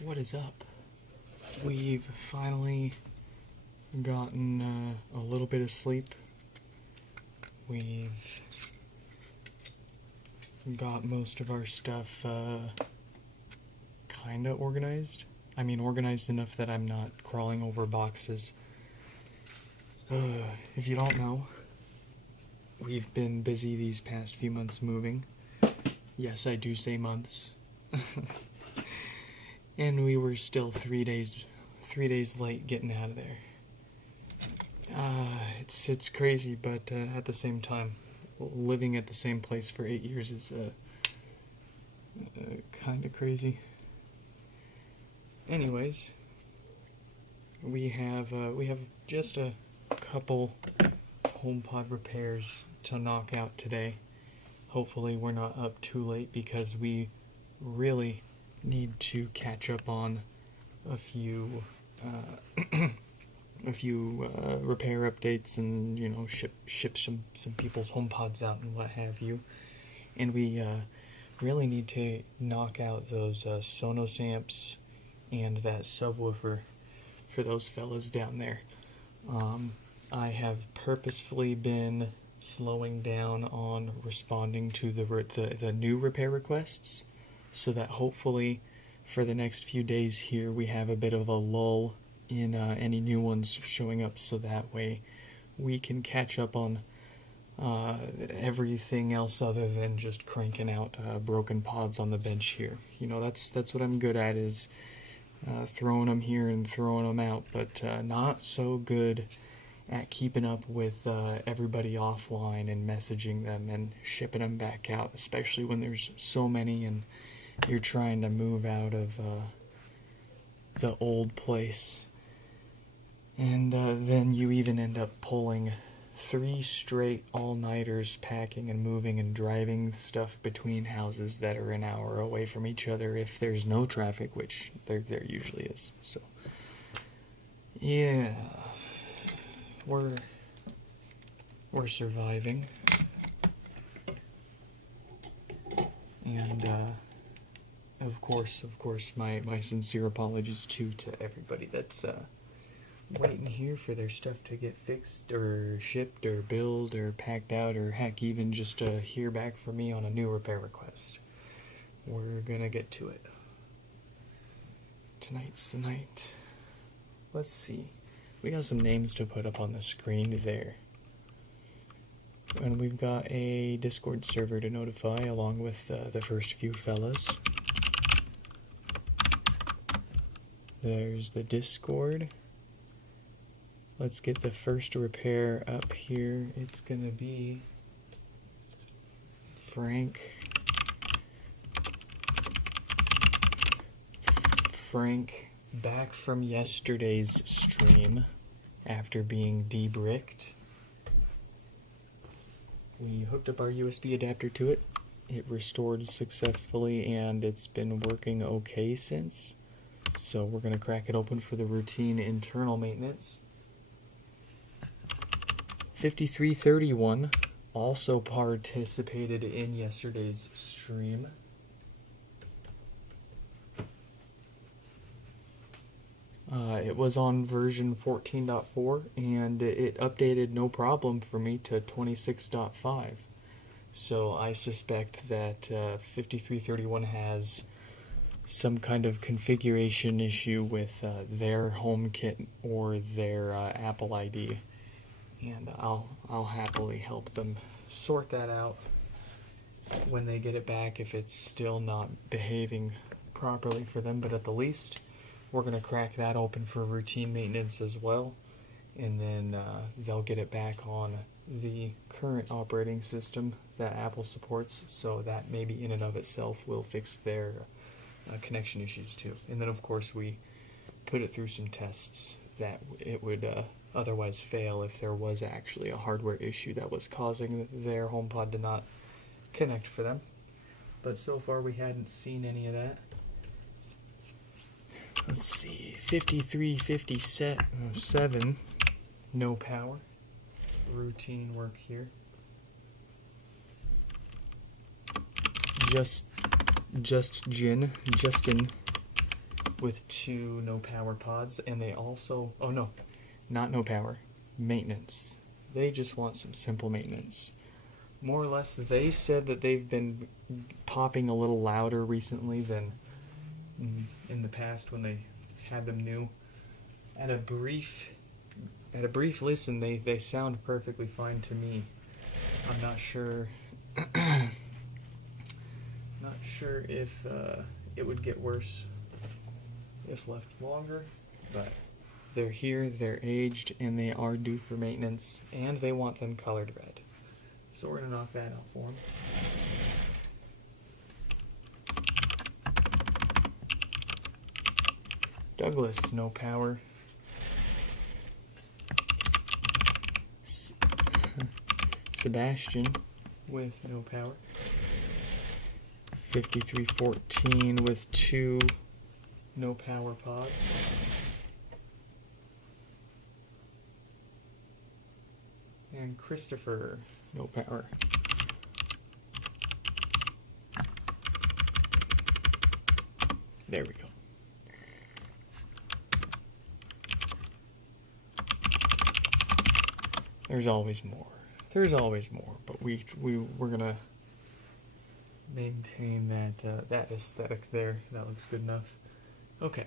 What is up? We've finally gotten a little bit of sleep. We've got most of our stuff kinda organized. I mean, organized enough that I'm not crawling over boxes. If you don't know, we've been busy these past few months moving. Yes, I do say months. And we were still 3 days late getting out of there. It's crazy, but at the same time, living at the same place for 8 years is kind of crazy. Anyways, we have just a couple HomePod repairs to knock out today. Hopefully we're not up too late because we really need to catch up on a few repair updates and, you know, ship some people's HomePods out and what have you. And we really need to knock out those Sonos amps and that subwoofer for those fellas down there. I have purposefully been slowing down on responding to the new repair requests, so that hopefully for the next few days here we have a bit of a lull in any new ones showing up, so that way we can catch up on everything else other than just cranking out broken pods on the bench here. You know, that's what I'm good at, is throwing them here and throwing them out, but not so good at keeping up with everybody offline and messaging them and shipping them back out, especially when there's so many and you're trying to move out of the old place. And then you even end up pulling 3 straight all-nighters packing and moving and driving stuff between houses that are an hour away from each other if there's no traffic, which there usually is. So, yeah, we're surviving. And of course, my sincere apologies too to everybody that's waiting here for their stuff to get fixed or shipped or billed or packed out, or heck, even just to hear back from me on a new repair request. We're gonna get to it. Tonight's the night. Let's see. We got some names to put up on the screen there. And we've got a Discord server to notify along with the first few fellas. There's the Discord. Let's get the first repair up here. It's gonna be Frank back from yesterday's stream after being debricked. We hooked up our USB adapter to it. It restored successfully and it's been working okay since. So we're gonna crack it open for the routine internal maintenance. 5331 also participated in yesterday's stream. It was on version 14.4 and it updated no problem for me to 26.5. So I suspect that 5331 has some kind of configuration issue with their HomeKit or their Apple ID. And I'll happily help them sort that out when they get it back if it's still not behaving properly for them. But at the least, we're going to crack that open for routine maintenance as well. And then they'll get it back on the current operating system that Apple supports. So that maybe in and of itself will fix their connection issues too. And then of course we put it through some tests that it would otherwise fail if there was actually a hardware issue that was causing their HomePod to not connect for them. But so far we hadn't seen any of that. Let's see, 5357, no power, routine work here. Justin with 2 no power pods, and they also, oh no, not no power, maintenance. They just want some simple maintenance. More or less, they said that they've been popping a little louder recently than in the past when they had them new. At a brief listen, they sound perfectly fine to me. I'm not sure if it would get worse if left longer, but they're here, they're aged, and they are due for maintenance, and they want them colored red. So we're going to knock that out for them. Douglas, no power. Sebastian with no power. 5314 with 2 no power pods. And Christopher, no power. There we go. There's always more. There's always more, but we're gonna maintain that aesthetic there. That looks good enough. Okay.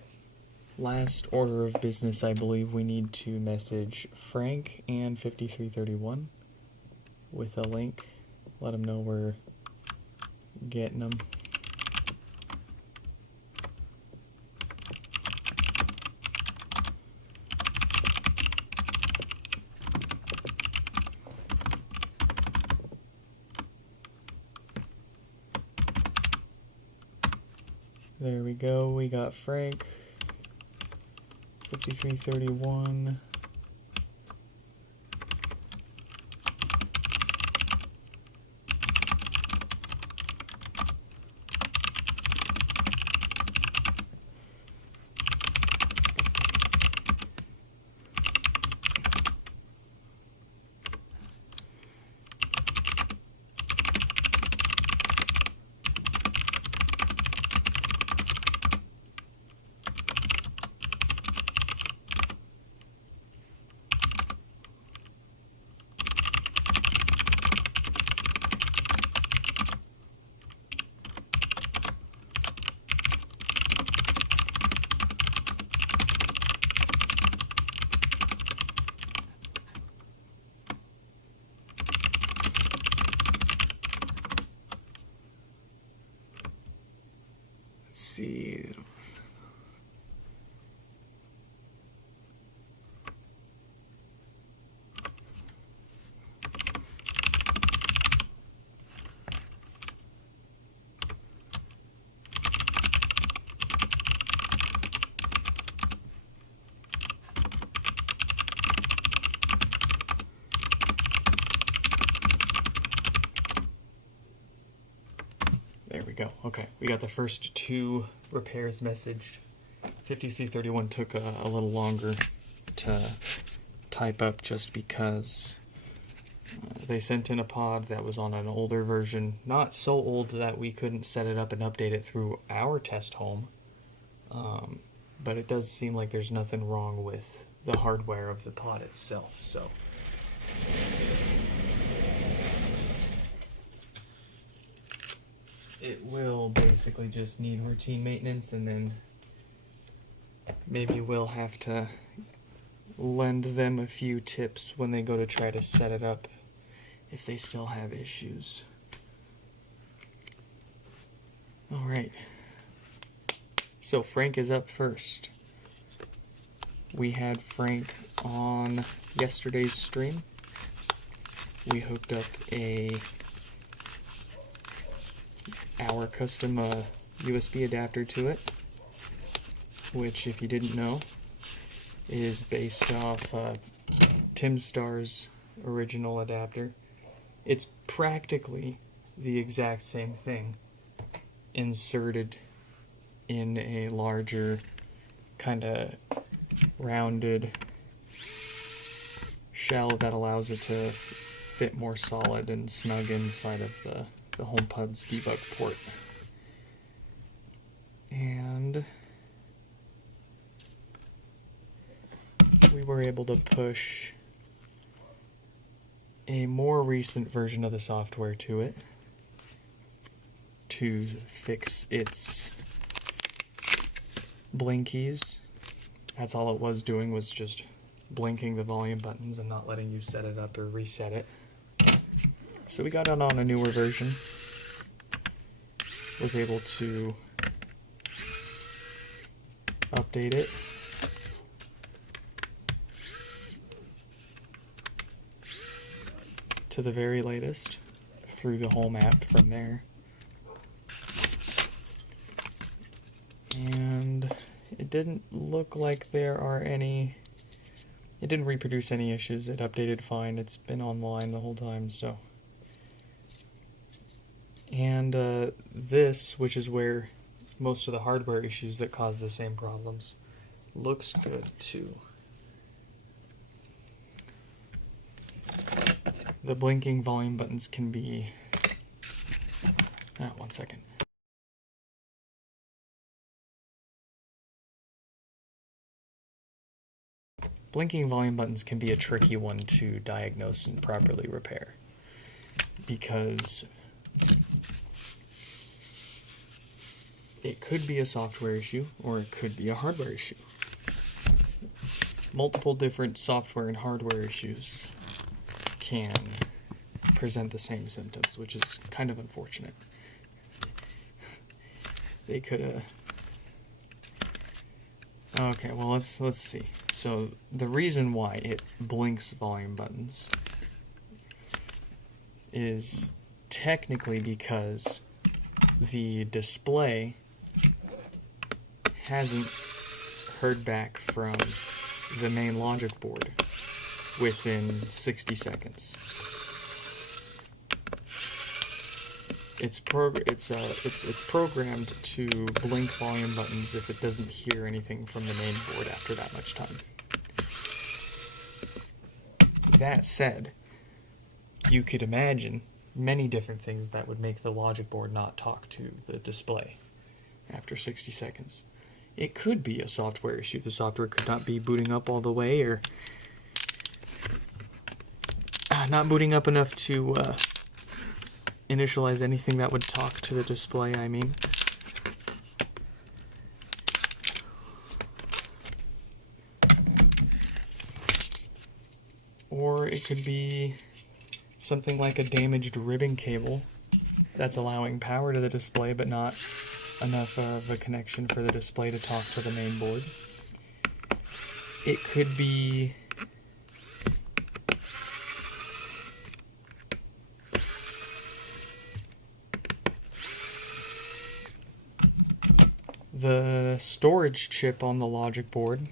Last order of business, I believe we need to message Frank and 5331 with a link. Let them know we're getting them. There we go. We got Frank. 5331. See. There we go. Okay, we got the first 2 repairs messaged. 5331 took a little longer to type up just because they sent in a pod that was on an older version, not so old that we couldn't set it up and update it through our test home, but it does seem like there's nothing wrong with the hardware of the pod itself, so it will basically just need routine maintenance, and then maybe we'll have to lend them a few tips when they go to try to set it up if they still have issues. Alright, so Frank is up first. We had Frank on yesterday's stream. We hooked up our custom USB adapter to it, which, if you didn't know, is based off Tim Starr's original adapter. It's practically the exact same thing, inserted in a larger, kind of rounded shell that allows it to fit more solid and snug inside of the HomePod's debug port. and we were able to push a more recent version of the software to it to fix its blinkies. That's all it was doing, was just blinking the volume buttons and not letting you set it up or reset it. So we got it on a newer version. Was able to update it. To the very latest through the Home app from there. And it didn't look like there are any, it didn't reproduce any issues. It updated fine. It's been online the whole time, so. And this, which is where most of the hardware issues that cause the same problems, looks good too. The blinking volume buttons can be, one second. Blinking volume buttons can be a tricky one to diagnose and properly repair, because it could be a software issue or it could be a hardware issue. Multiple different software and hardware issues can present the same symptoms, which is kind of unfortunate. They could okay, well let's see. So the reason why it blinks volume buttons is technically because the display hasn't heard back from the main logic board within 60 seconds. It's programmed to blink volume buttons if it doesn't hear anything from the main board after that much time. That said, you could imagine many different things that would make the logic board not talk to the display after 60 seconds. It could be a software issue. The software could not be booting up all the way, or not booting up enough to initialize anything that would talk to the display, I mean. Or it could be something like a damaged ribbon cable that's allowing power to the display but not enough of a connection for the display to talk to the main board. It could be the storage chip on the logic board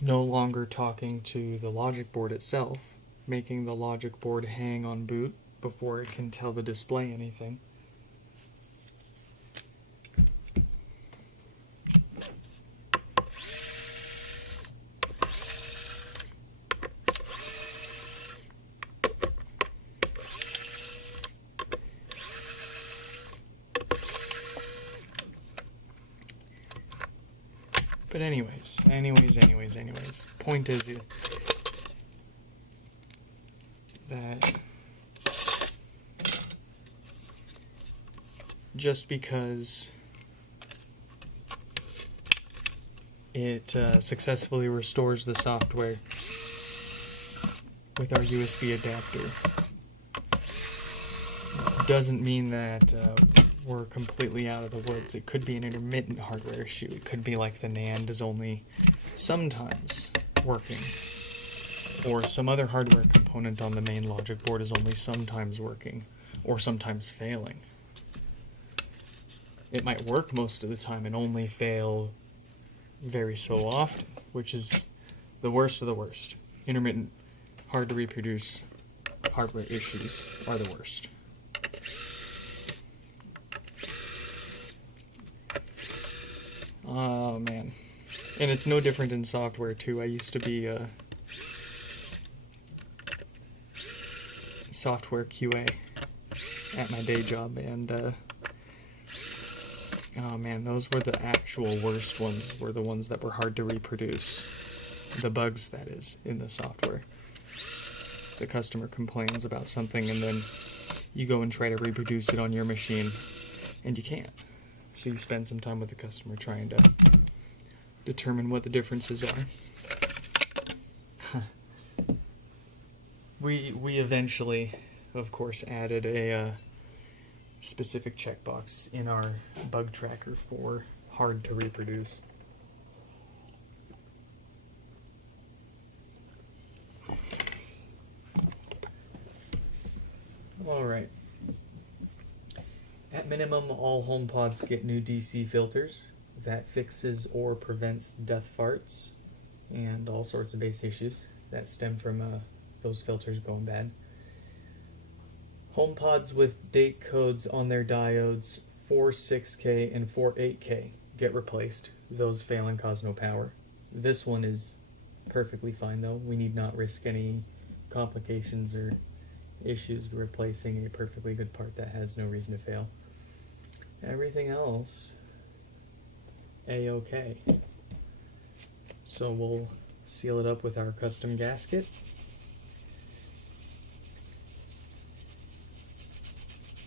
no longer talking to the logic board itself, making the logic board hang on boot before it can tell the display anything. But anyways, point is that just because it successfully restores the software with our USB adapter doesn't mean that we're completely out of the woods. It could be an intermittent hardware issue. It could be like the NAND is only sometimes working, or some other hardware component on the main logic board is only sometimes working, or sometimes failing. It might work most of the time and only fail very so often, which is the worst of the worst. Intermittent, hard to reproduce hardware issues are the worst. Oh man. And it's no different in software too. I used to be a software QA at my day job, and Oh man, those were the actual worst ones, were the ones that were hard to reproduce. The bugs, that is, in the software. The customer complains about something and then you go and try to reproduce it on your machine and you can't. So you spend some time with the customer trying to determine what the differences are. We eventually, of course, added a specific checkbox in our bug tracker for hard to reproduce. Alright. At minimum, all HomePods get new DC filters. That fixes or prevents death farts and all sorts of base issues that stem from those filters going bad. HomePods with date codes on their diodes 46K and 48K get replaced. Those fail and cause no power. This one is perfectly fine though. We need not risk any complications or issues replacing a perfectly good part that has no reason to fail. Everything else, A-OK. So we'll seal it up with our custom gasket.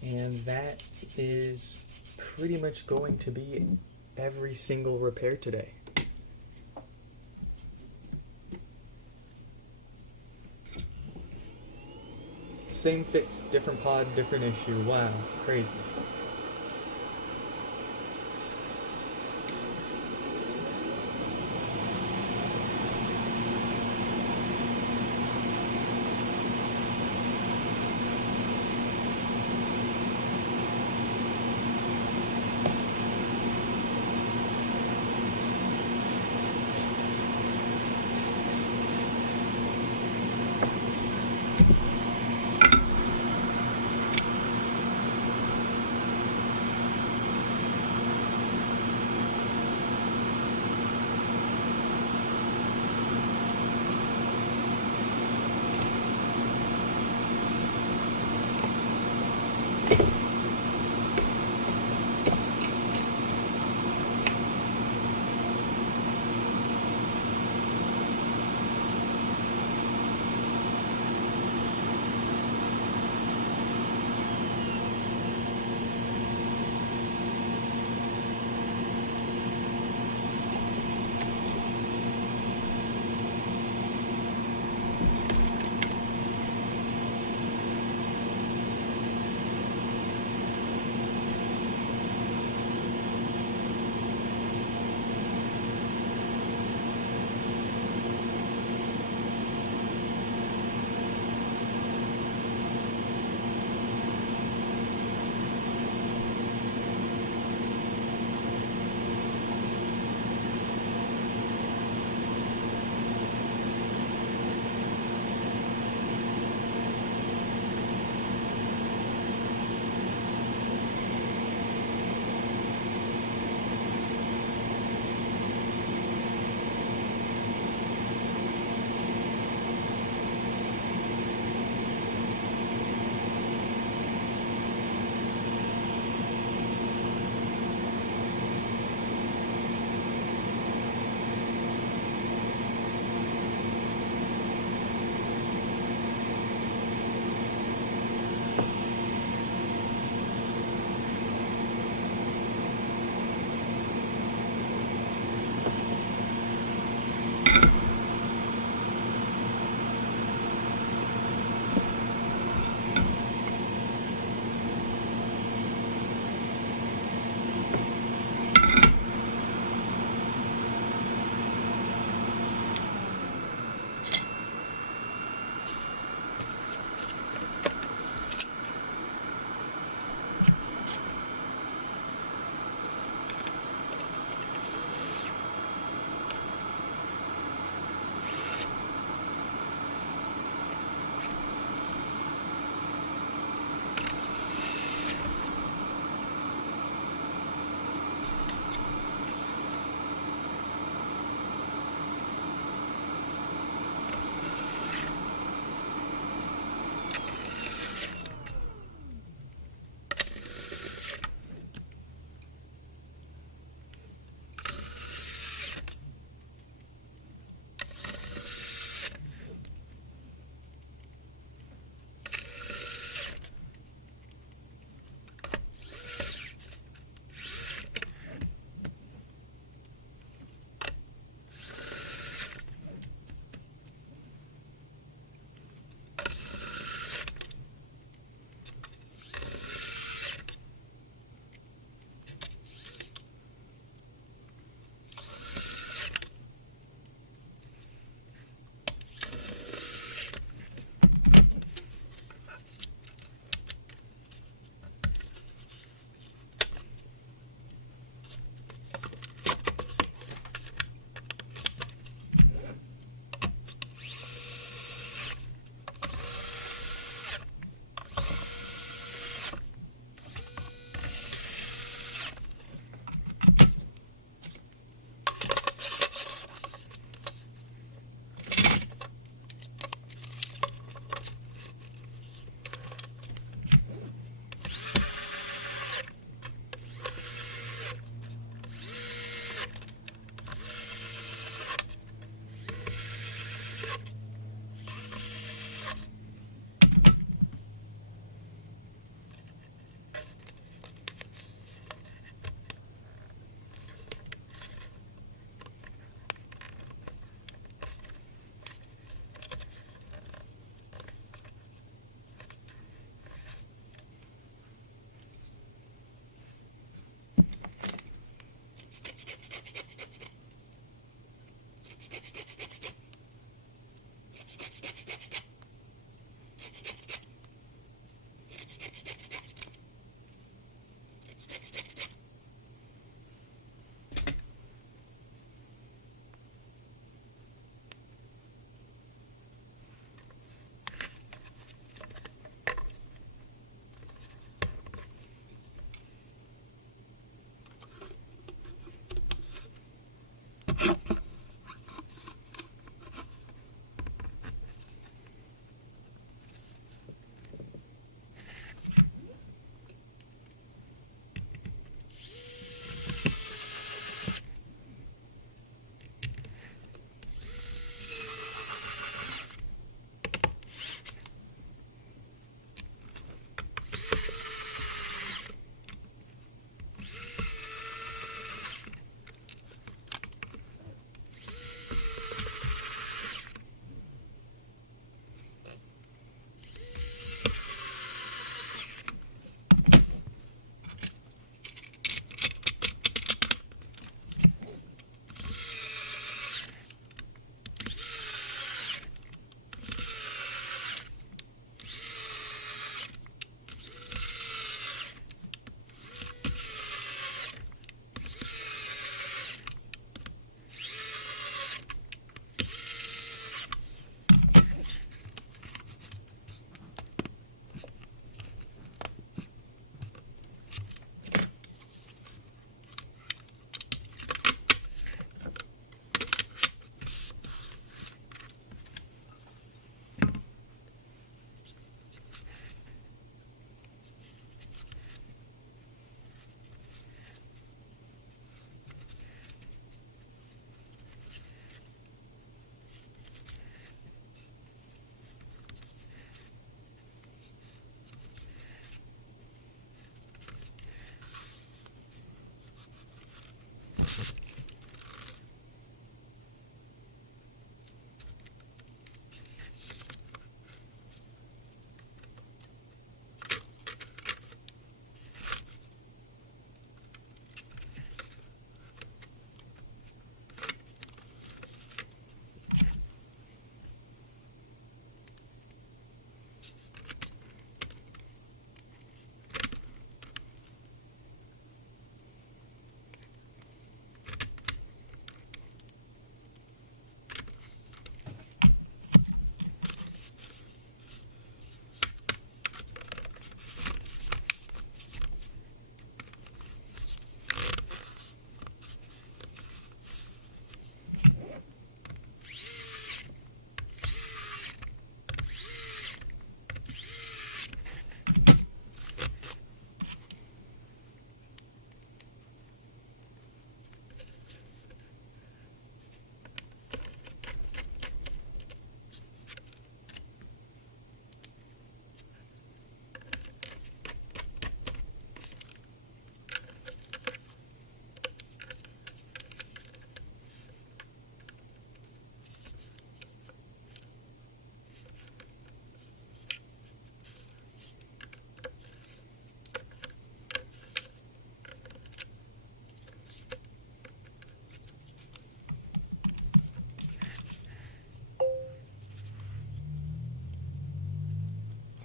And that is pretty much going to be every single repair today. Same fix, different pod, different issue. Wow, crazy.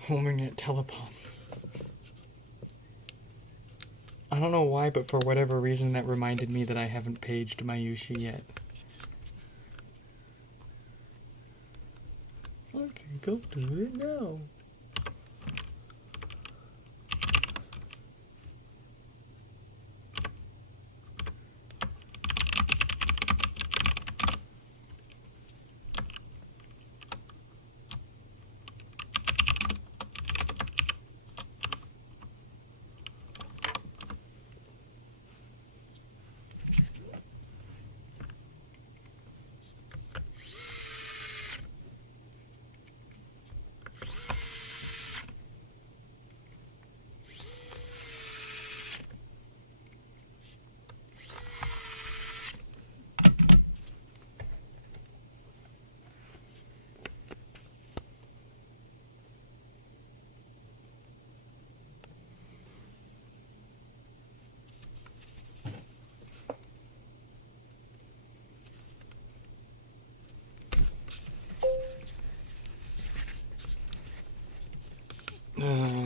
HomeNet telepods. I don't know why, but for whatever reason that reminded me that I haven't paged my Yushi yet. I can go do it now.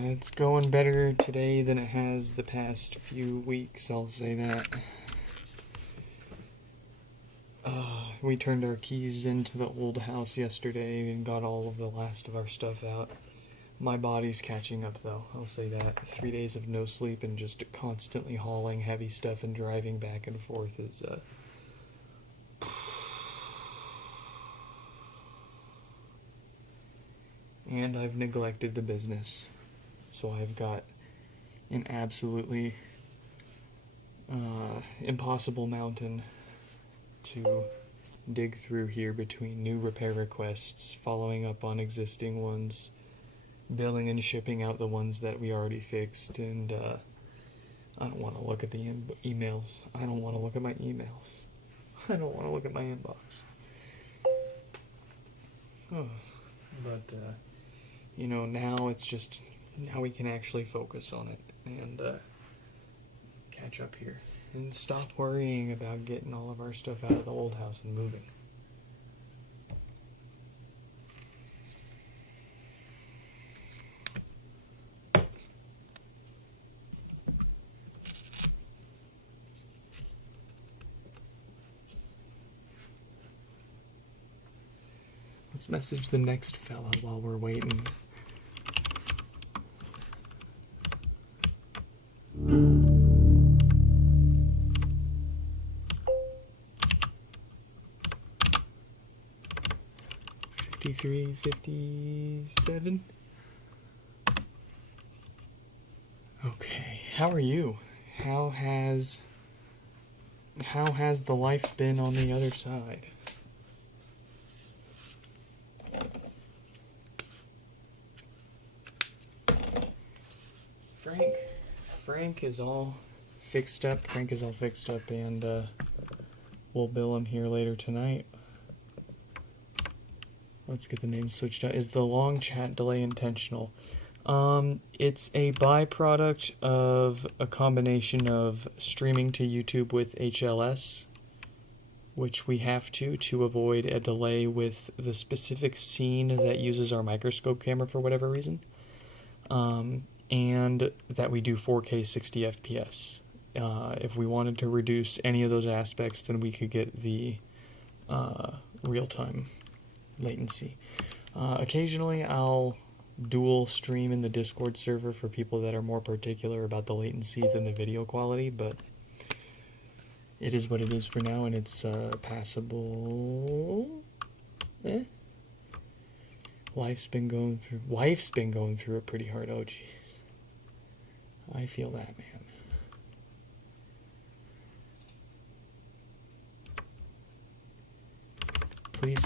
It's going better today than it has the past few weeks, I'll say that. We turned our keys into the old house yesterday and got all of the last of our stuff out. My body's catching up, though, I'll say that. 3 days of no sleep and just constantly hauling heavy stuff and driving back and forth is, And I've neglected the business. So I've got an absolutely impossible mountain to dig through here between new repair requests, following up on existing ones, billing and shipping out the ones that we already fixed, and I don't want to look at the emails. I don't want to look at my emails. I don't want to look at my inbox. Oh. But, now it's just... Now we can actually focus on it and catch up here and stop worrying about getting all of our stuff out of the old house and moving. Let's message the next fella while we're waiting. $53.57. Okay, how are you? How has the life been on the other side? Frank is all fixed up. And we'll bill him here later tonight. Let's get the name switched out. Is the long chat delay intentional? It's a byproduct of a combination of streaming to YouTube with HLS, which we have to avoid a delay with the specific scene that uses our microscope camera for whatever reason, and that we do 4K 60 FPS. If we wanted to reduce any of those aspects, then we could get the real-time latency. Occasionally I'll dual stream in the Discord server for people that are more particular about the latency than the video quality, but it is what it is for now, and it's passable. Wife's been going through it pretty hard. Oh jeez, I feel that, man. Please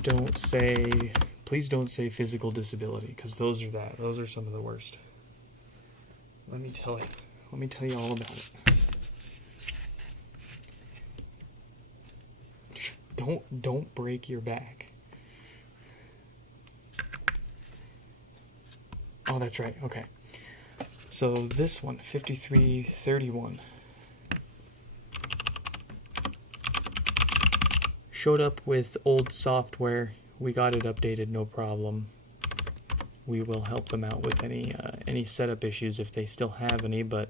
don't say physical disability, because those are some of the worst. Let me tell you all about it. Don't break your back. Oh, that's right. Okay. So this one, 5331. Showed up with old software. We got it updated, no problem. we will help them out with any setup issues if they still have any, but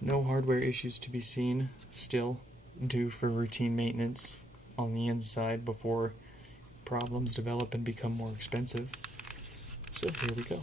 no hardware issues to be seen still, due for routine maintenance on the inside before problems develop and become more expensive. So here we go.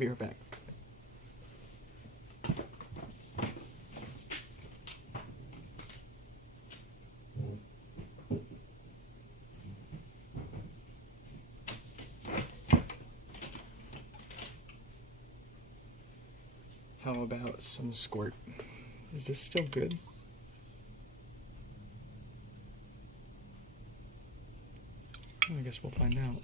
Be right back. How about some squirt? Is this still good? I guess we'll find out.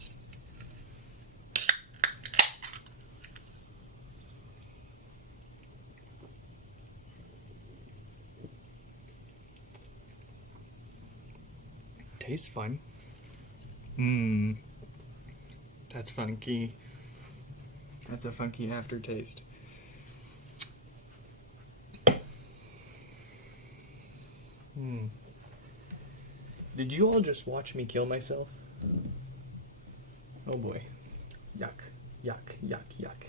Tastes fine. That's funky. That's a funky aftertaste. Did you all just watch me kill myself? Oh boy. Yuck, yuck, yuck, yuck.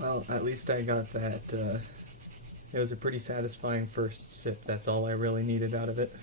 Well, at least I got that. It was a pretty satisfying first sip. That's all I really needed out of it.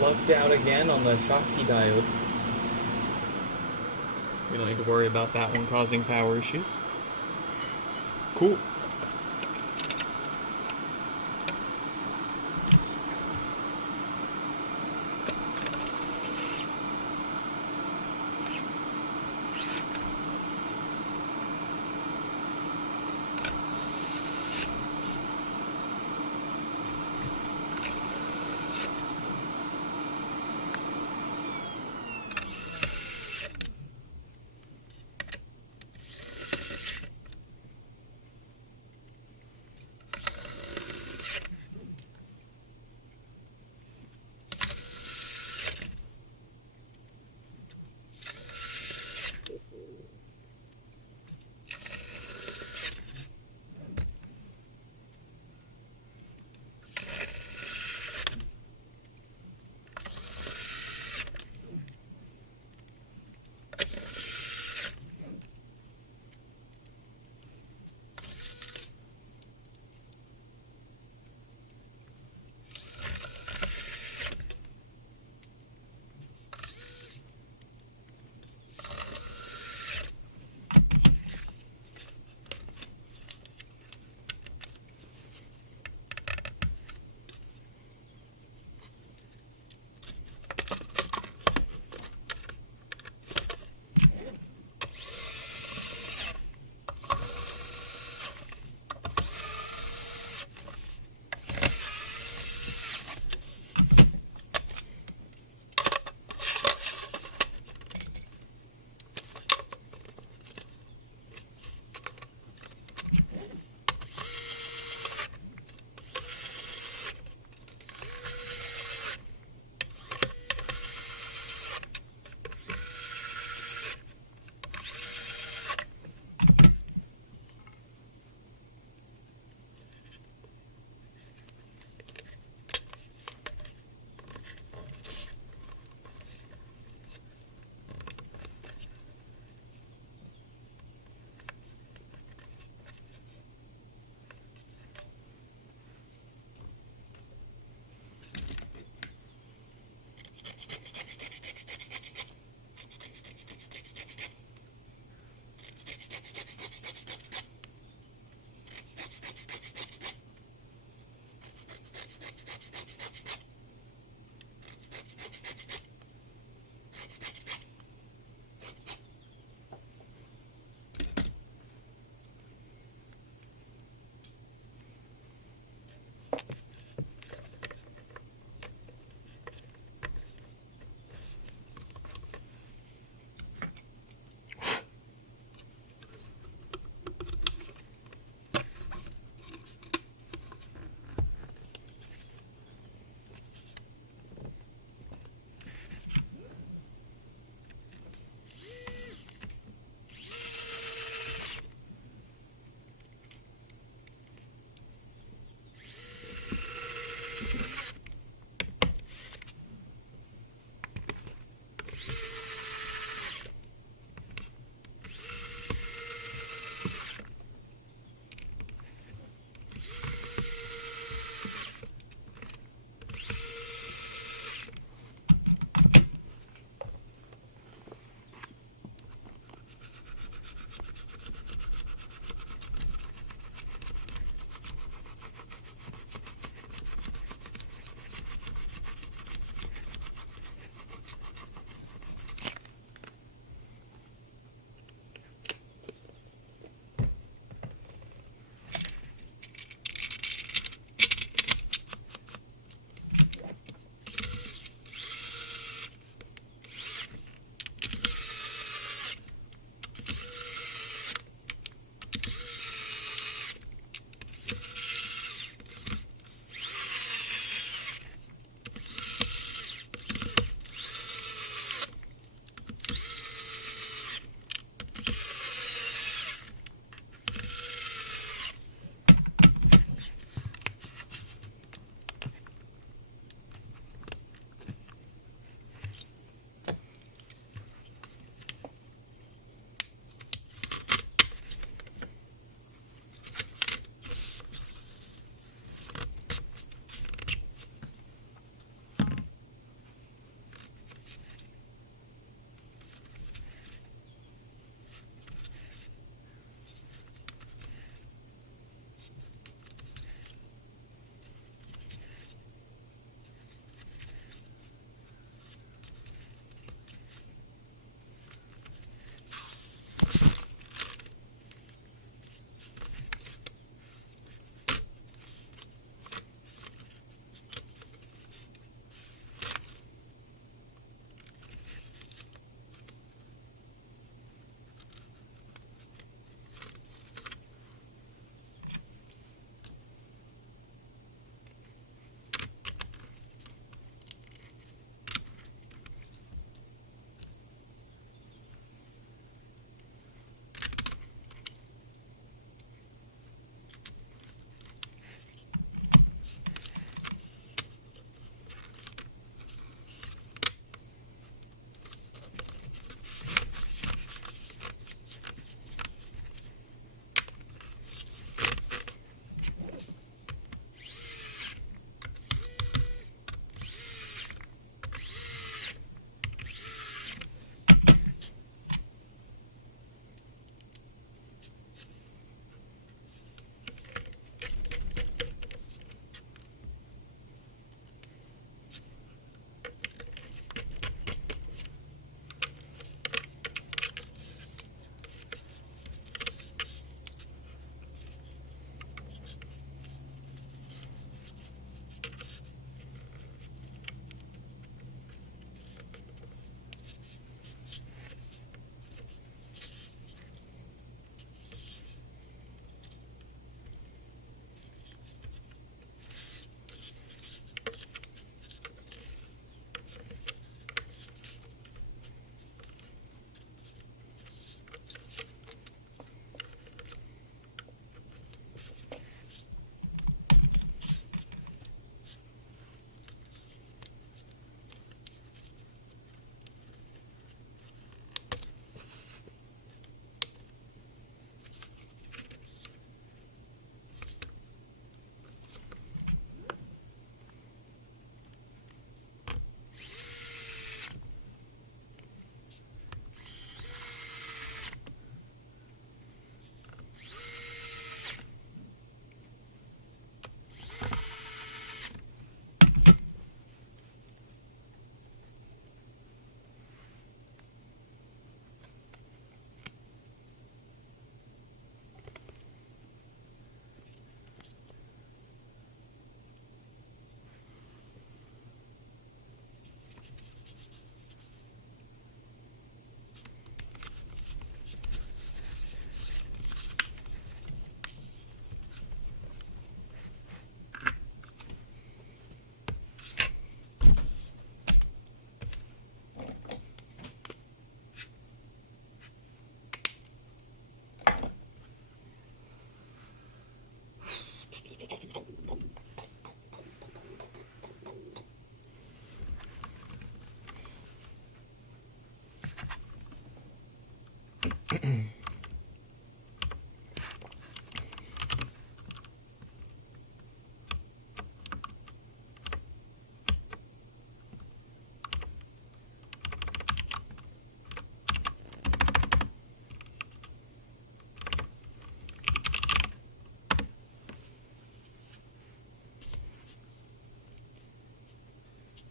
Lucked out again on the Schottky diode. We don't need to worry about that one causing power issues. Cool.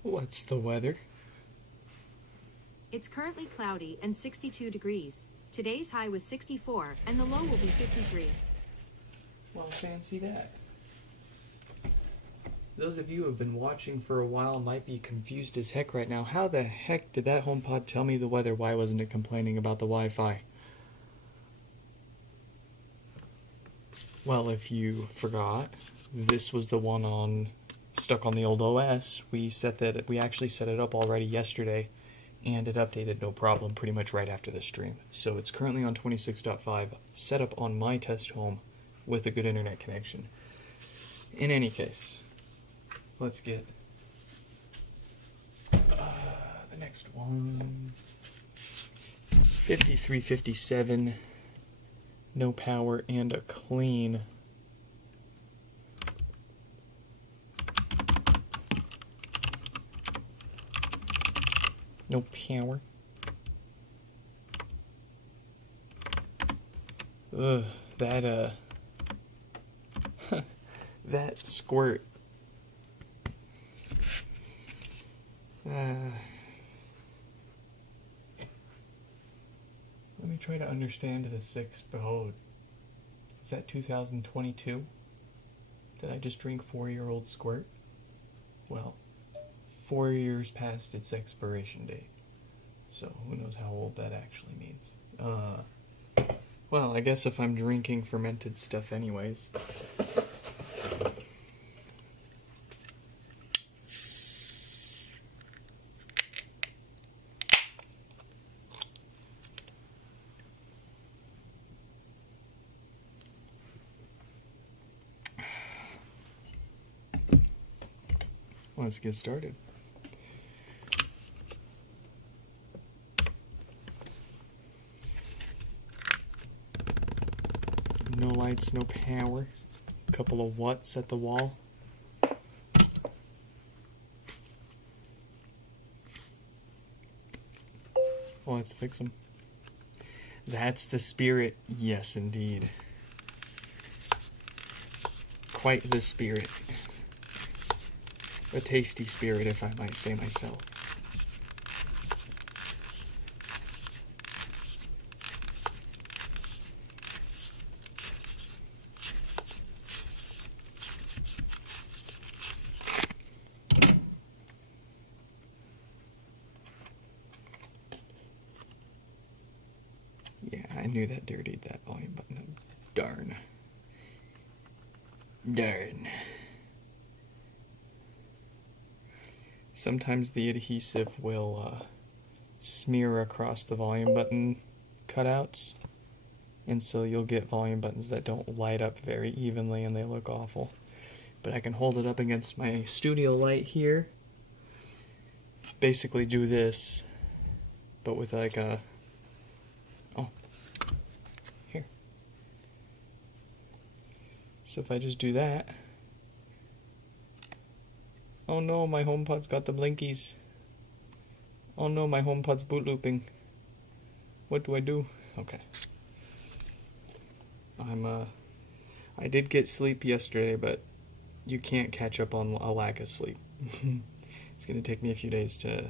What's the weather? It's currently cloudy and 62 degrees. Today's high was 64 and the low will be 53. Well, fancy that. Those of you who have been watching for a while might be confused as heck right now. How the heck did that HomePod tell me the weather? Why wasn't it complaining about the Wi-Fi? Well, if you forgot, this was the one on stuck on the old OS. We actually set it up already yesterday, and it updated no problem pretty much right after the stream. So it's currently on 26.5, set up on my test home with a good internet connection. In any case, let's get the next one. 5357, no power and a clean. No power. Ugh, that that squirt. Let me try to understand the 6 Behode. Is that 2022? Did I just drink 4-year-old squirt? Well, 4 years past its expiration date. So who knows how old that actually means. Well, I guess if I'm drinking fermented stuff anyways. Let's get started. No lights, no power. A couple of watts at the wall. Well, let's fix them. That's the spirit. Yes, indeed. Quite the spirit. A tasty spirit, if I might say myself. Yeah, I knew that dirtied that volume button. Darn. Darn. Sometimes the adhesive will smear across the volume button cutouts, and so you'll get volume buttons that don't light up very evenly and they look awful. But I can hold it up against my studio light here, basically do this, but with like a, oh, here. So if I just do that, oh no, my HomePod's got the blinkies. Oh no, my HomePod's boot looping. What do I do? Okay. I did get sleep yesterday, but you can't catch up on a lack of sleep. It's gonna take me a few days to...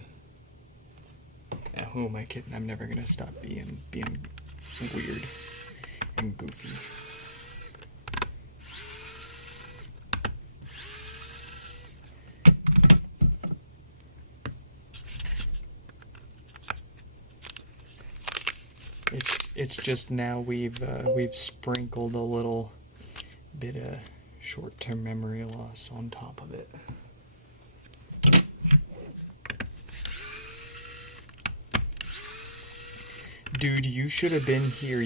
who am I kidding? I'm never gonna stop being weird and goofy. It's just now we've sprinkled a little bit of short-term memory loss on top of it. Dude, you should have been here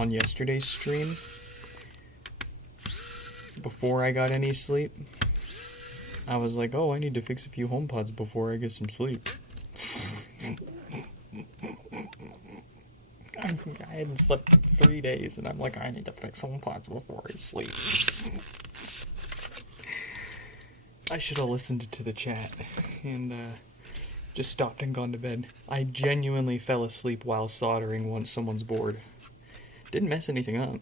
on yesterday's stream before I got any sleep. I was like, oh, I need to fix a few HomePods before I get some sleep. I hadn't slept in 3 days, and I'm like, I need to fix HomePods before I sleep. I should have listened to the chat and just stopped and gone to bed. I genuinely fell asleep while soldering once someone's board. Didn't mess anything up.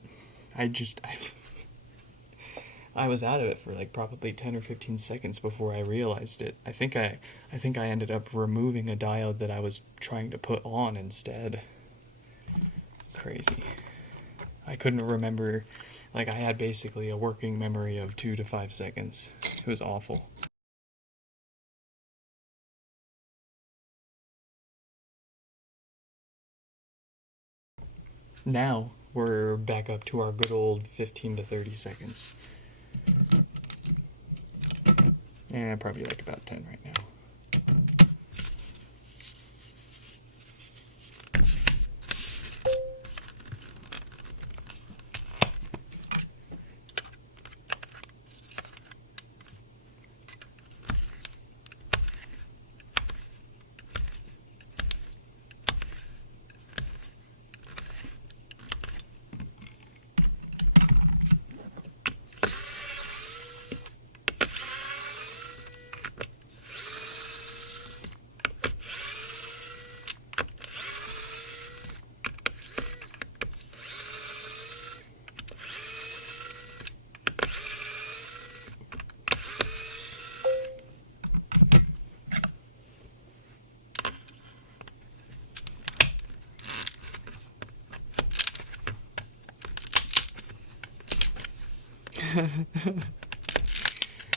I was out of it for like probably 10 or 15 seconds before I realized it. I think I ended up removing a diode that I was trying to put on instead. Crazy. I couldn't remember, like I had basically a working memory of 2 to 5 seconds. It was awful. Now we're back up to our good old 15 to 30 seconds. And probably like about 10 right now.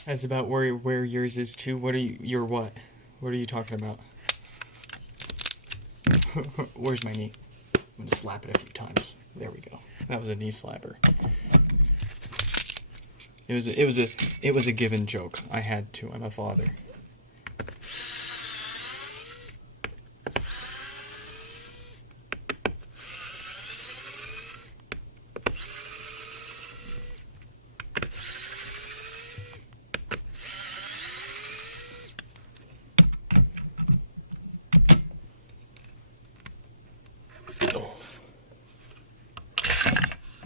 That's about where yours is too. What are you? Your what? What are you talking about? Where's my knee? I'm gonna slap it a few times. There we go. That was a knee slapper. It was a given joke. I had to. I'm a father.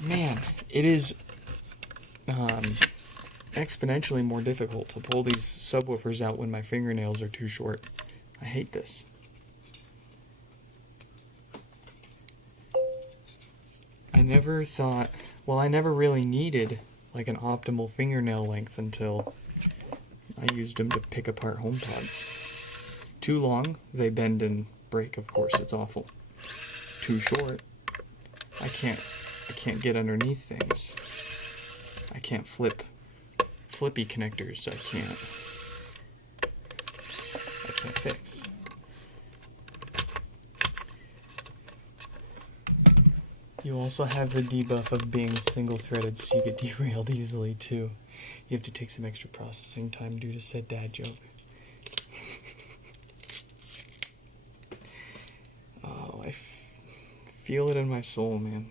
Man, it is exponentially more difficult to pull these subwoofers out when my fingernails are too short. I hate this. I never thought, well, I never really needed like an optimal fingernail length until I used them to pick apart HomePods. Too long, they bend and break, of course, it's awful. Too short, I can't get underneath things. I can't flippy connectors. I can't fix. You also have the debuff of being single-threaded, so you get derailed easily too. You have to take some extra processing time due to said dad joke. Oh, I feel it in my soul, man.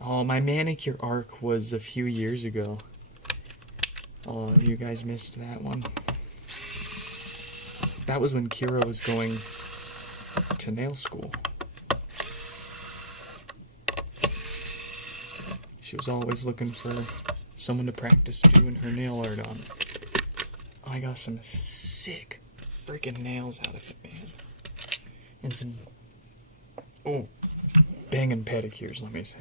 Oh, my manicure arc was a few years ago. Oh, you guys missed that one. That was when Kira was going to nail school. She was always looking for someone to practice doing her nail art on. Oh, I got some sick freaking nails out of it, man. And some, banging pedicures, let me say.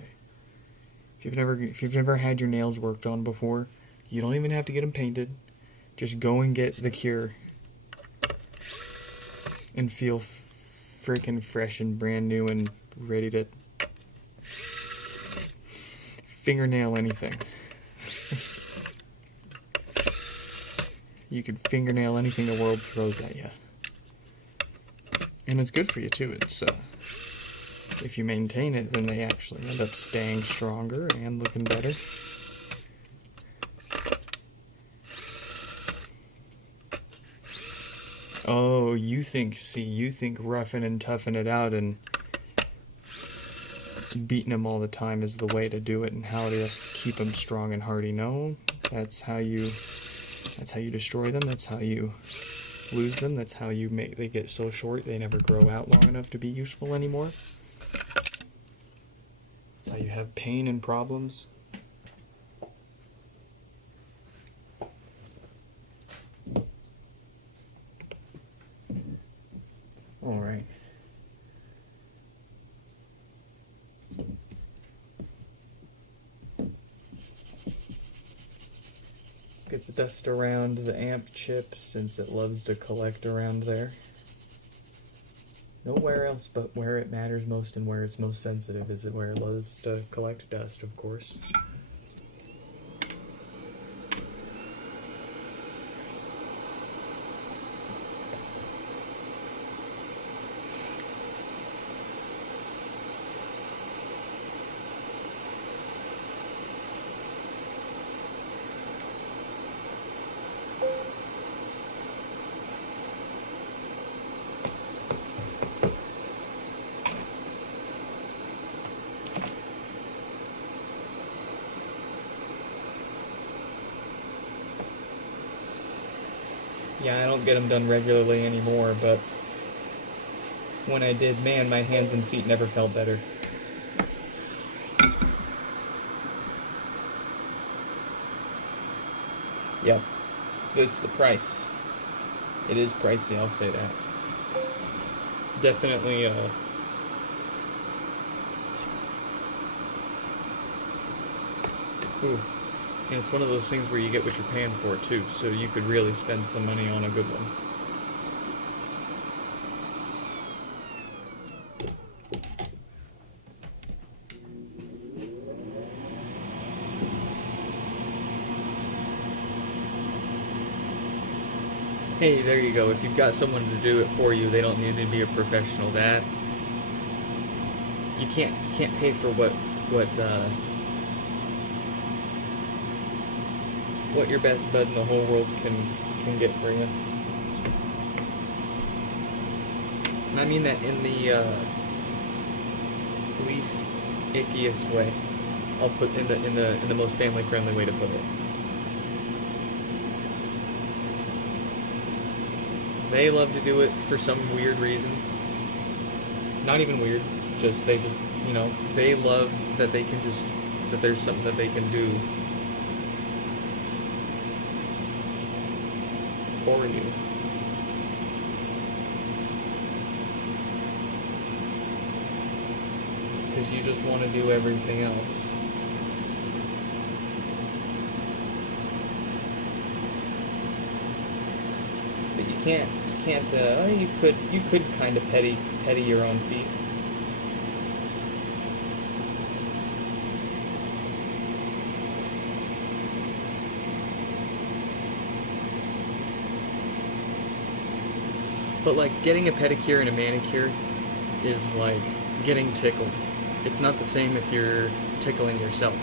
If you've never had your nails worked on before, you don't even have to get them painted. Just go and get the cure and feel freaking fresh and brand new and ready to fingernail anything. You could fingernail anything the world throws at you. And it's good for you too. It's if you maintain it, then they actually end up staying stronger and looking better. Oh, you think roughing and toughing it out and beating them all the time is the way to do it and how to keep them strong and hardy. No, that's how you destroy them. That's how you lose them. That's how they get so short they never grow out long enough to be useful anymore. That's how you have pain and problems. All right. dust around the amp chip since it loves to collect around there. Nowhere else but where it matters most and where it's most sensitive is where it loves to collect dust, of course. Yeah, I don't get them done regularly anymore, but when I did, man, my hands and feet never felt better. Yep, it's the price. It is pricey, I'll say that. Definitely, ooh. And it's one of those things where you get what you're paying for, too, so you could really spend some money on a good one. Hey, there you go. If you've got someone to do it for you, they don't need to be a professional. That you can't pay for what your best bud in the whole world can get for you. And I mean that in the least ickiest way. I'll put in the most family friendly way to put it. They love to do it for some weird reason. Not even weird, they love that that there's something that they can do for you. Because you just want to do everything else. But you can't, you could kind of petty your own feet. But like getting a pedicure and a manicure is like getting tickled. It's not the same if you're tickling yourself.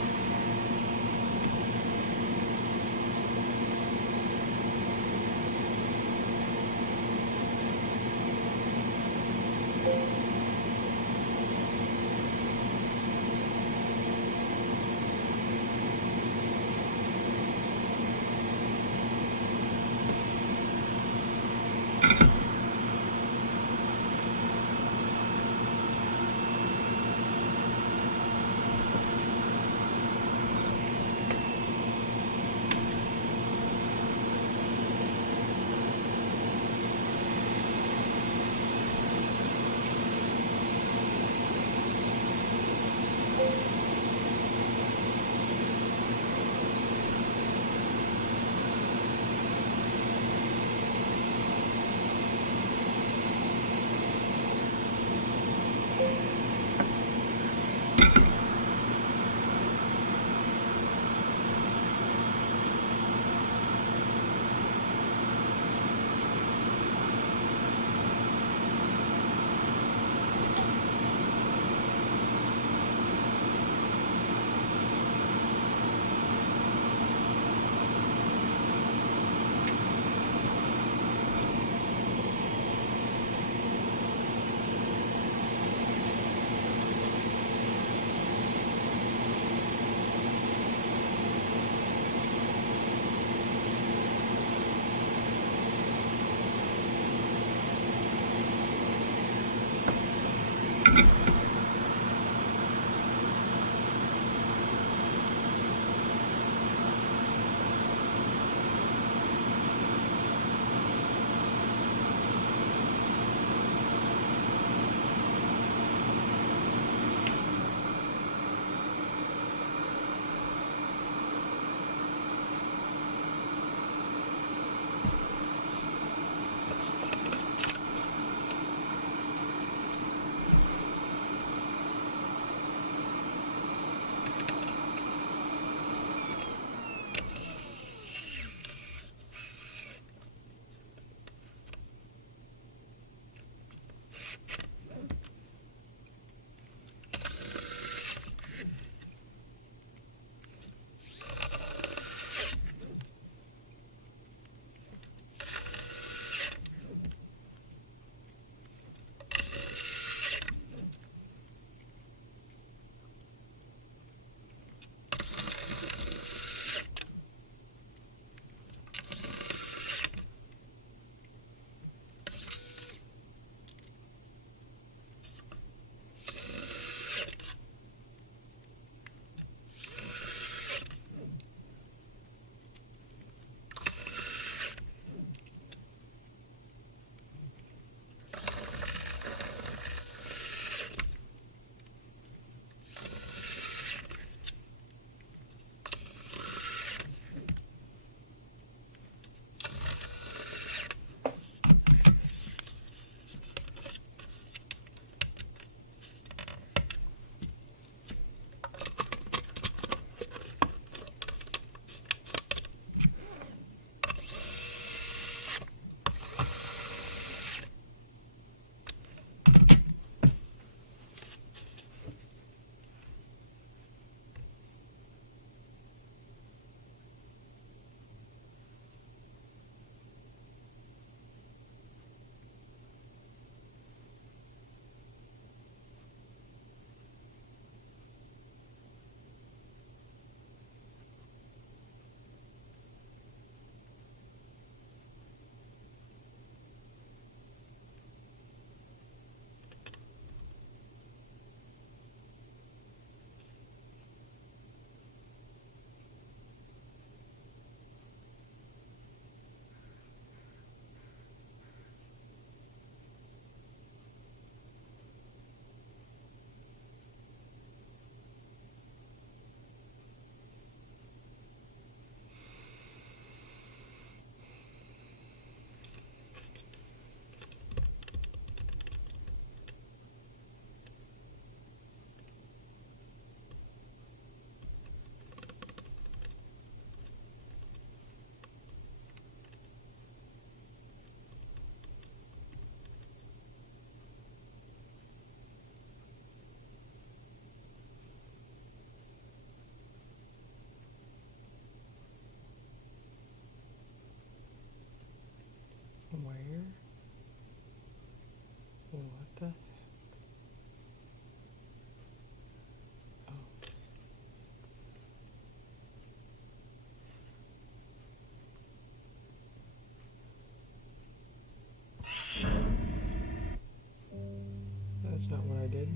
That's not what I did.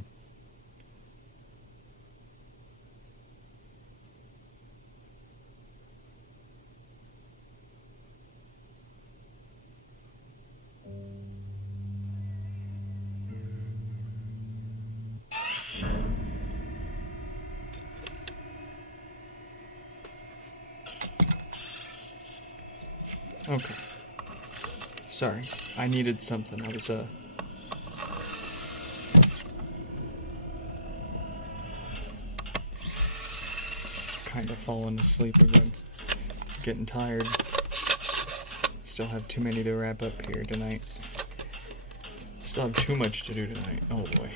Okay. Sorry, I needed something. I was, kind of falling asleep again. Getting tired. Still have too many to wrap up here tonight. Still have too much to do tonight. Oh boy.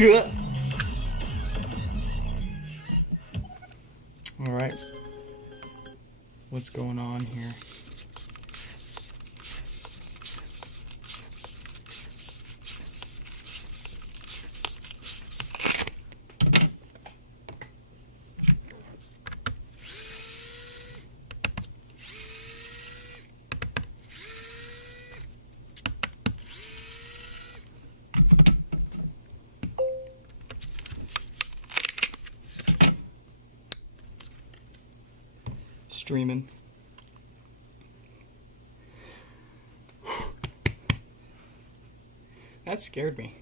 Alright. What's going on here? Streaming. That scared me.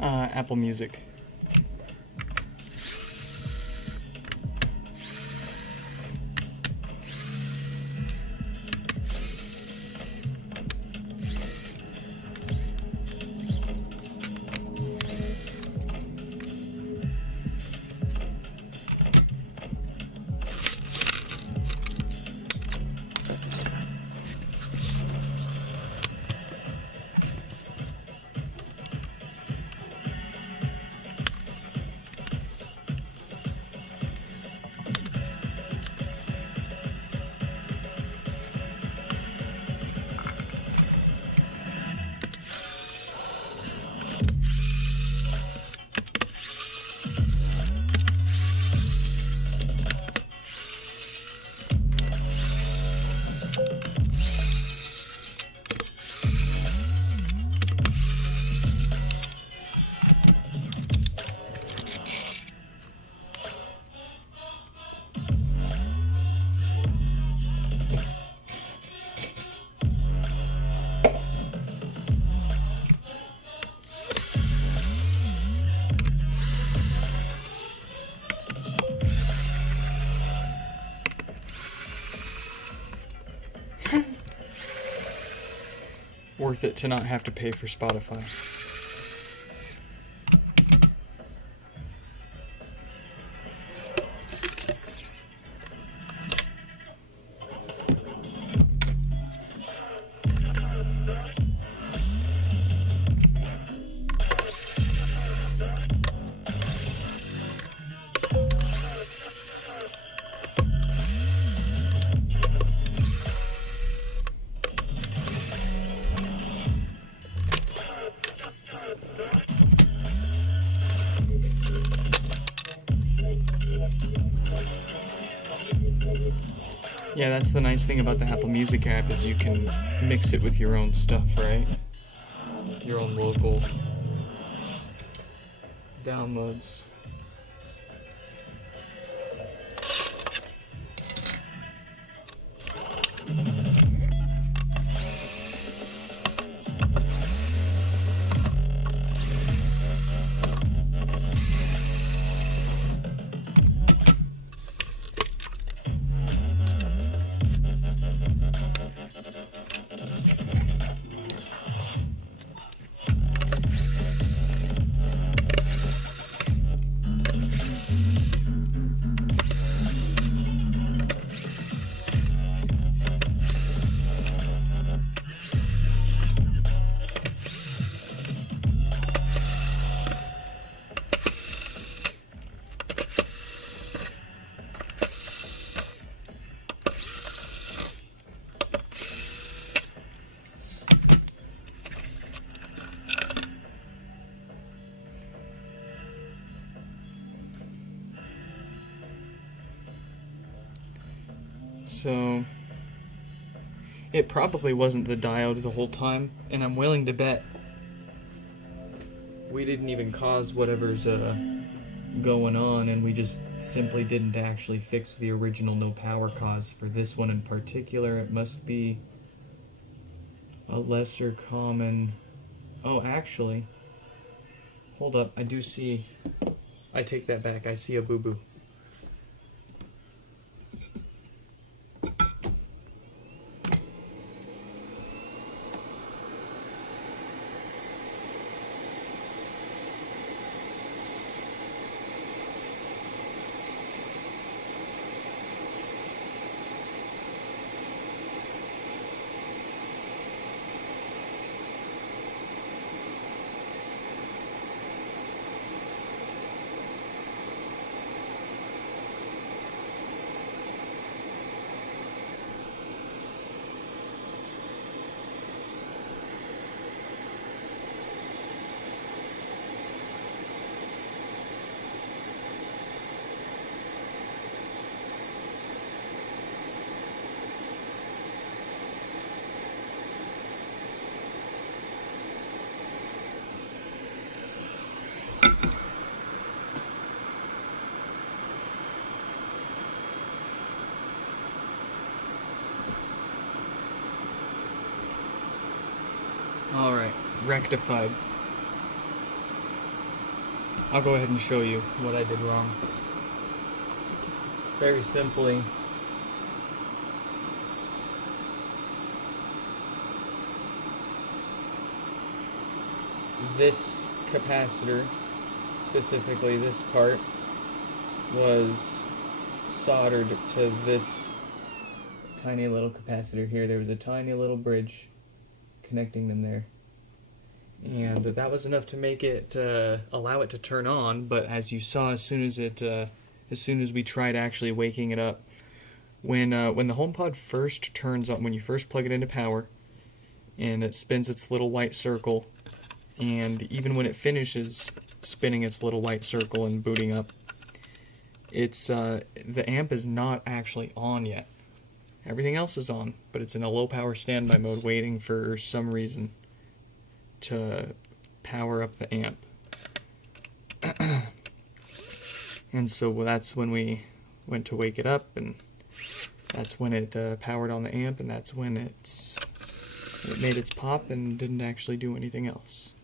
Apple Music. Worth it to not have to pay for Spotify. Yeah, that's the nice thing about the Apple Music app is you can mix it with your own stuff, right? Your own local downloads. So it probably wasn't the diode the whole time, and I'm willing to bet we didn't even cause whatever's going on, and we just simply didn't actually fix the original no power cause for this one in particular. It must be a lesser common... Oh, actually, hold up, I do see... I take that back, I see a boo-boo. rectified. I'll go ahead and show you what I did wrong. Very simply, this capacitor, specifically this part, was soldered to this tiny little capacitor here. There was a tiny little bridge connecting them there, and that was enough to make it allow it to turn on. But as you saw, as soon as we tried actually waking it up, when the HomePod first turns on, when you first plug it into power, and it spins its little white circle, and even when it finishes spinning its little white circle and booting up, it's the amp is not actually on yet. Everything else is on, but it's in a low power standby mode waiting for some reason to power up the amp. And so that's when we went to wake it up, and that's when it powered on the amp, and that's when it made its pop and didn't actually do anything else.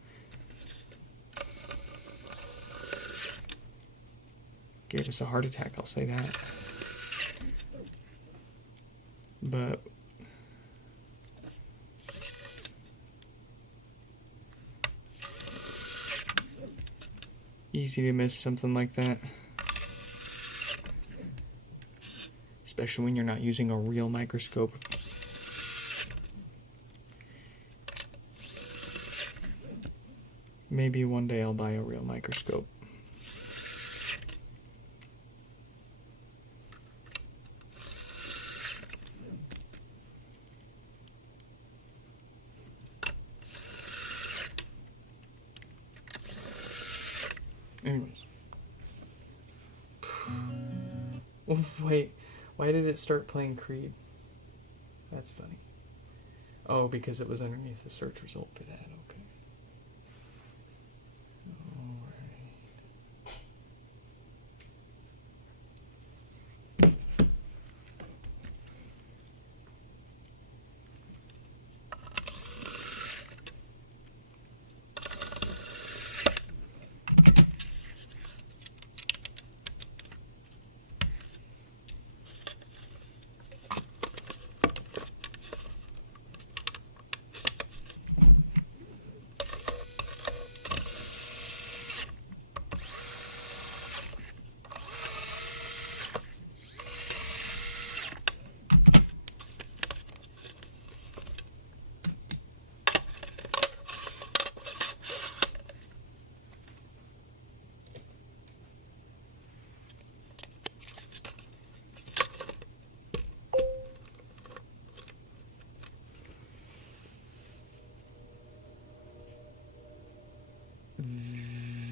Gave us a heart attack, I'll say that. But easy to miss something like that, especially when you're not using a real microscope. Maybe one day I'll buy a real microscope. Anyways. Oh, wait, why did it start playing Creed? That's funny. Oh, because it was underneath the search result for that, okay. Alright.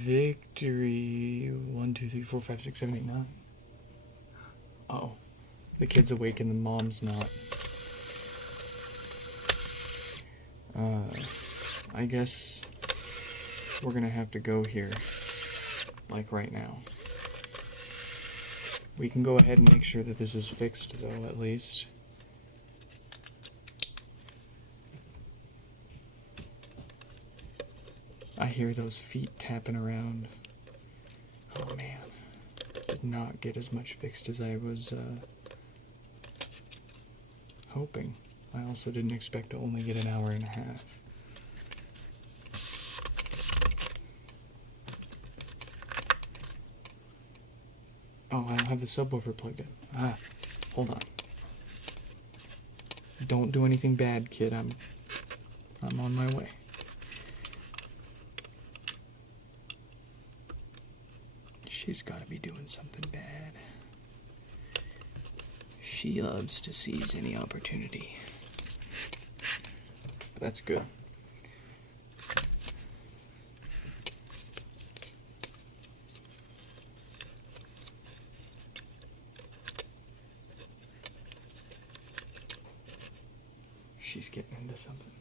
Victory 1, 2, 3, 4, 5, 6, 7, 8, 9. Oh, the kid's awake and the mom's not. I guess we're gonna have to go here, like right now. We can go ahead and make sure that this is fixed, though, at least. I hear those feet tapping around. Oh man, did not get as much fixed as I was hoping. I also didn't expect to only get an hour and a half. Oh, I don't have the subwoofer plugged in. Hold on. Don't do anything bad, kid. I'm on my way. She's got to be doing something bad. She loves to seize any opportunity. But that's good. She's getting into something.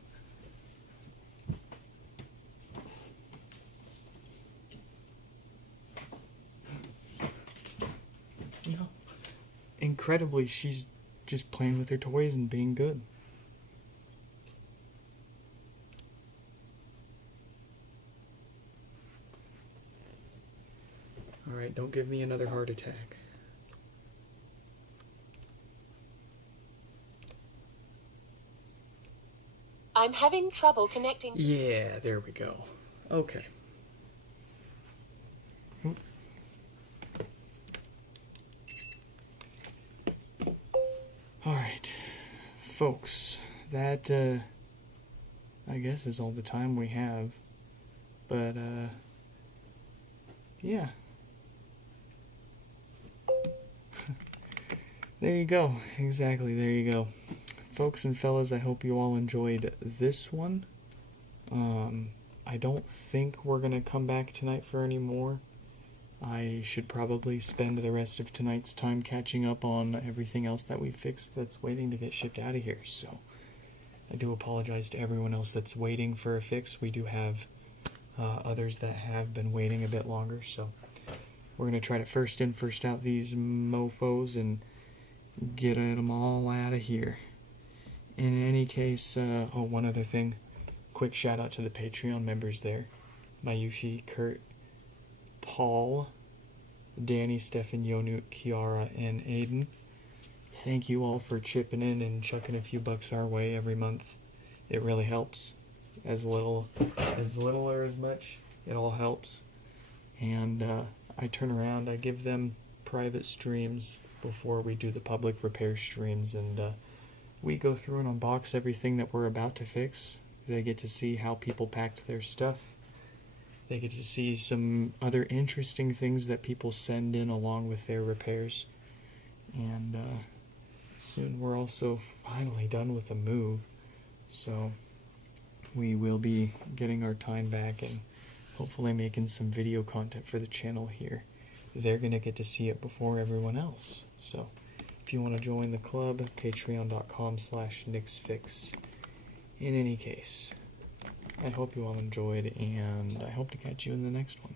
No. Incredibly, she's just playing with her toys and being good. Alright, don't give me another heart attack. I'm having trouble connecting to... Yeah, there we go. Okay. Alright, folks, that, I guess is all the time we have. But, yeah. There you go. Exactly, there you go. Folks and fellas, I hope you all enjoyed this one. I don't think we're going to come back tonight for any more. I should probably spend the rest of tonight's time catching up on everything else that we fixed that's waiting to get shipped out of here. So I do apologize to everyone else that's waiting for a fix. We do have others that have been waiting a bit longer. So we're going to try to first in, first out these mofos and get them all out of here. In any case, one other thing. Quick shout out to the Patreon members there. Mayushi, Kurt, Paul, Danny, Stefan, Yonu, Kiara, and Aiden. Thank you all for chipping in and chucking a few bucks our way every month. It really helps. As little or as much, it all helps. And I turn around, I give them private streams before we do the public repair streams, and we go through and unbox everything that we're about to fix. They get to see how people packed their stuff. They get to see some other interesting things that people send in along with their repairs. And soon we're also finally done with the move. So we will be getting our time back and hopefully making some video content for the channel here. They're going to get to see it before everyone else. So if you want to join the club, patreon.com/nixfix. In any case, I hope you all enjoyed, and I hope to catch you in the next one.